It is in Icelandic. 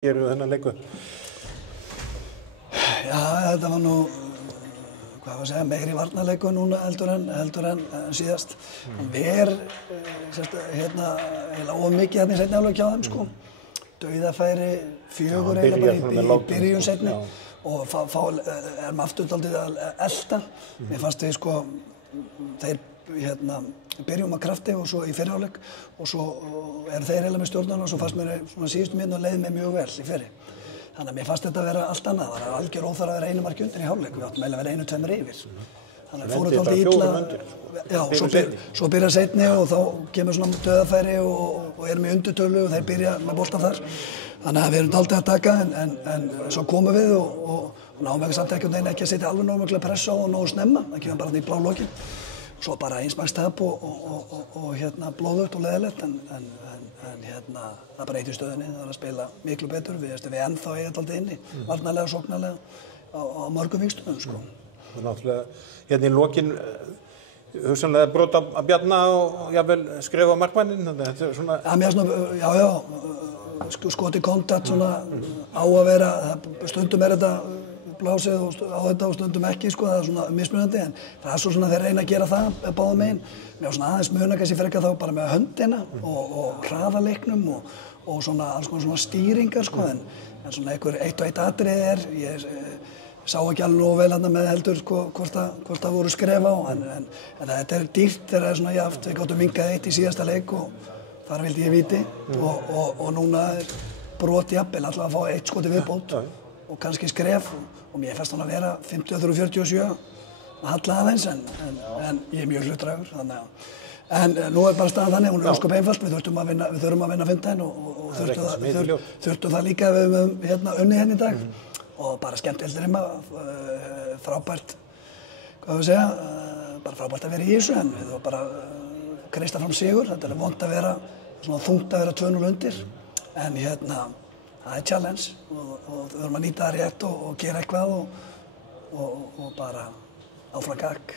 Gerum við þennan leiku? Já, þetta var nú, hvað var að segja, meiri varnarleikur núna heldur en síðast. Við heila ómikið hérna í seinni hálfleik hjá þeim, sko. Dauðafæri, fjögur eiginlega bara í byrjun seinni og erum aftur dálítið að elta. Mér fannst við, sko, þeir byrjum að krafti og svo í fyrri hálfleik og svo eru þeir eiginlega með stjórnarna og svo fannst mér svona síðustu mínútur og leið mér mjög vel í fyrri. Þannig að mér fannst þetta að vera allt annað. Það var algjör óþarfi að vera einu marki undir í hálfleik. Við áttum eiginlega að vera 1-2 yfir. Þannig að fóru dálítið illa. Já, svo byrja seinni og þá kemur svona dauðafæri og erum í undirtölu og þeir byrja með boltann þar. Þannig að við erum dálítið að taka en svo komum við og náum við samt ekki að setja alveg nógu mikla pressa og nógu snemma. Það kemur bara í blá lokin. Svo bara einsmakstap og blóðugt og leiðilegt en það bara eitt í stöðunni, það var að spila miklu betur, við ennþá eiga dálítið inni, varnarlega og sóknarlega á mörgum vígstöðum, sko. Það náttúrulega, hérna í lokin, hugsanlega brot að Bjarna og jafnvel skrifa á markmanninn, þetta er svona... Ja, mér svona, skoti kontakt svona á að vera, stundum er þetta blásið á þetta og stundum ekki, sko, það er svona mismunandi, en það er svo svona þeir reyna að gera það báðum megin. Mér var svona aðeins muna kannski frekar þá bara með höndina og hraðaleiknum og svona alls konar svona stýringar, sko, en svona einhver eitt og eitt atriði ég sá ekki alveg nógu vel hérna með heldur, sko, hvort það voru skref á, en þetta er dýrt þegar það er svona jaft, við gátum minkað eitt í síðasta leik og þar vildi ég víti og núna er brot jafnvel alltaf að fá eitt skoti viðbót og kannski skref og mér fannst hann að vera 53-47 að halla aðeins en ég er mjög hlutdrægur þannig að en nú er bara staðan þannig, hún er ósköp einfalt, við þurfum að vinna fimmtudaginn og þurftum það líka ef við höfum unnið hérna í dag og bara skemmtilegt heima, frábært, hvað við segja, bara frábært að vera í þessu en við þurfum bara kreista fram sigur, þetta er vont að vera, svona þungt að vera 2-0 undir en það er challenge og við þurfum að nýta það rétt og gera eitthvað og bara áfram gakk.